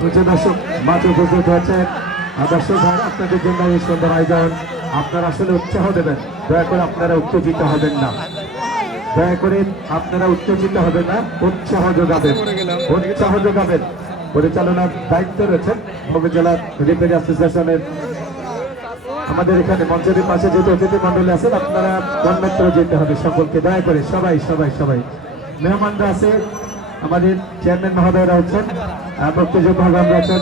প্রচুর দর্শক মাছ উপস্থিত হয়েছেন দর্শক ভাই, আপনাদের জন্য এই সুন্দর আয়োজন আপনারা আসলে উৎসাহ দেবেন। দয়া করে আপনারা উত্তেজিত হবেন না। দয়া করে আপনারা উত্তেজিত হবেন না, উৎসাহ যোগাবেন। উৎসাহ যোগাবেন। পরিচালনার দায়িত্ব রয়েছে উপজেলা রিপেয়ার অ্যাসোসিয়েশনের। আমাদের এখানে মঞ্চের পাশে যেহেতু অতিথি মন্ডলী আছেন, আপনারা অন্যত্র যেতে হবে সকলকে। দয়া করে সবাই সবাই সবাই। মেহমানরা আছে আমাদের চেয়ারম্যান মহোদয়রা হচ্ছেন বক্তব্য ভগবান রয়েছেন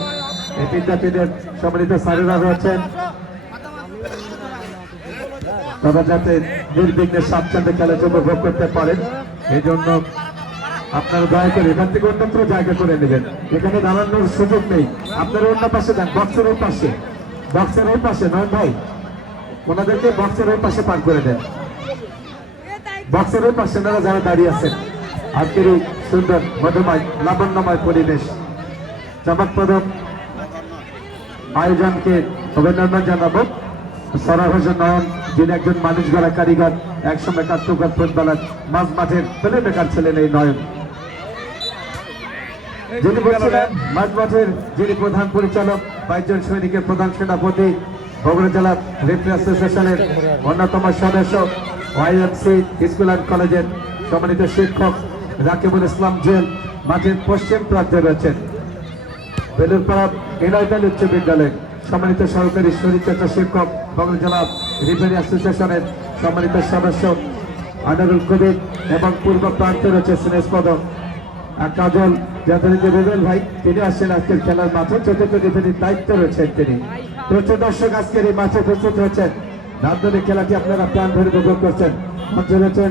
বিদ্যাপীঠের সম্মানিত স্যারেরা রয়েছেন। তারা যাতে নির্বিঘ্নে স্বাচ্ছন্দ্যে খেলার জন্য ভোগ করতে পারেন এই জন্য আপনারা দয়া করে এখান থেকে অন্যত্র জায়গা করে নেবেন। এখানে দাঁড়ানোর সুযোগ নেই। আপনারা অন্য পাশে দেন বক্সের ওই পাশে। বক্সের ওই পাশে নয় ভাই, ওনাদেরকে বক্সের ওই পাশে পার করে দেন। বক্সের ওই পাশে যারা দাঁড়িয়ে আছেন, আজকের এই সুন্দর মধুময়, লাবণ্যময় পরিবেশ। চমকপ্রদ আয়োজনকে অভিনন্দন জানাব। সরাহ হোসেন নয়ন, যিনি একজন মানুষ গড়া কারিগর, একসময় কার্যকর ফুটবলার মাঝ মাঠের প্লে মেকার ছিলেন এই নয়ন। যিনি বলছিলেন মাঝ মাঠের যিনি প্রধান পরিচালক বাইশজন সৈনিকের প্রধান সেনাপতি, বগুড়া জেলা রেফারি অ্যাসোসিয়েশনের অন্যতম সদস্য ওয়াইএমসি স্কুল অ্যান্ড কলেজের সম্মানিত শিক্ষক রাকিবুল ইসলাম জেল, মাঠের পশ্চিম প্রান্তে রয়েছেন। বেলুরপাড়া এনআইটাল উচ্চ বিদ্যালয়ের সম্মানিত সহকারী শরীরচর্চা শিক্ষক বগুড়া জেলা রিপেয়ারি অ্যাসোসিয়েশনের সম্মানিত সদস্য আনারুল কবির এবং পূর্ব প্রান্তে রয়েছে স্নেহ পদক আর কাজল যথারীতি রুবেল ভাই, তিনি আসছেন আজকের খেলার মাঠে। চতুর্থ রিফারির দায়িত্ব রয়েছেন তিনি। প্রচুর দর্শক আজকের এই মাঠে উপস্থিত হয়েছেন। নান্দনিক খেলাটি আপনারা প্রাণ ধরে উপভোগ করছেন। মঞ্চে রয়েছেন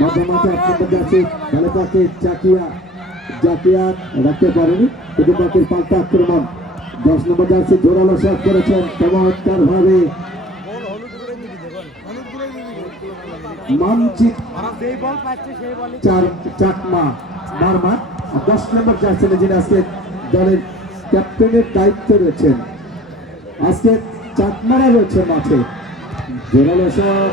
মাঝামাঝি নম্বর জার্সি ভালো চাকিয়া, জাকিয়া রাখতে পারেনি। কিন্তু পাখির পাল্টা আক্রমণ। দশ নম্বর জার্সি জোরালো শট করেছেন চমৎকার ভাবে। মানচিত চার চাকমা আর দশ নম্বর জার্সি যিনি আজকে দলের ক্যাপ্টেনের দায়িত্ব রয়েছেন, আজকে চাকমারা রয়েছে মাঠে। জোরালো শট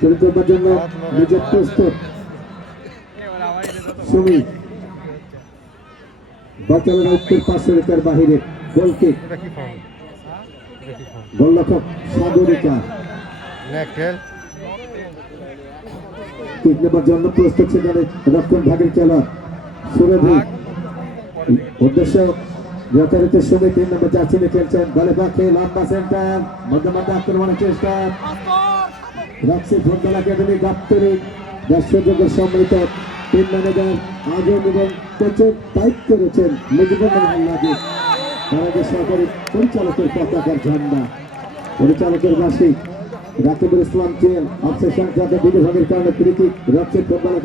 তরুণী চরিত্র জন্য নিজের প্রস্তুত। সুমি বাচ্চারা উত্তর পাঁচশো রেখার বাহিরে। গোলকে গোলরক্ষক সাগরিকা। তিন নম্বর জন্য প্রস্তুত ছিলেন রক্ষণ ভাগের খেলা সুরভি। উদ্দেশ্য, যথারীতি সুমি তিন নম্বর চাচিনে খেলছেন। বলে পাখি, লম্বা সেন্টার মধ্যে মধ্যে আক্রমণের চেষ্টা। রাখছে ফুটবল একাডেমি দাপ্তরিক দর্শকদের সম্মিলিত টিম ম্যানেজার আজম এবং কোচের দায়িত্ব রয়েছেন মুজিবুর রহমান নাজিব তারা সরকারি পরিচালকের পতাকার ঝান্ডা। পরিচালকের বার্ষিক রাকিবুল ইসলাম চেন অবসেশন বিভাগের কারণে প্রীতি রাখছে ফুটবল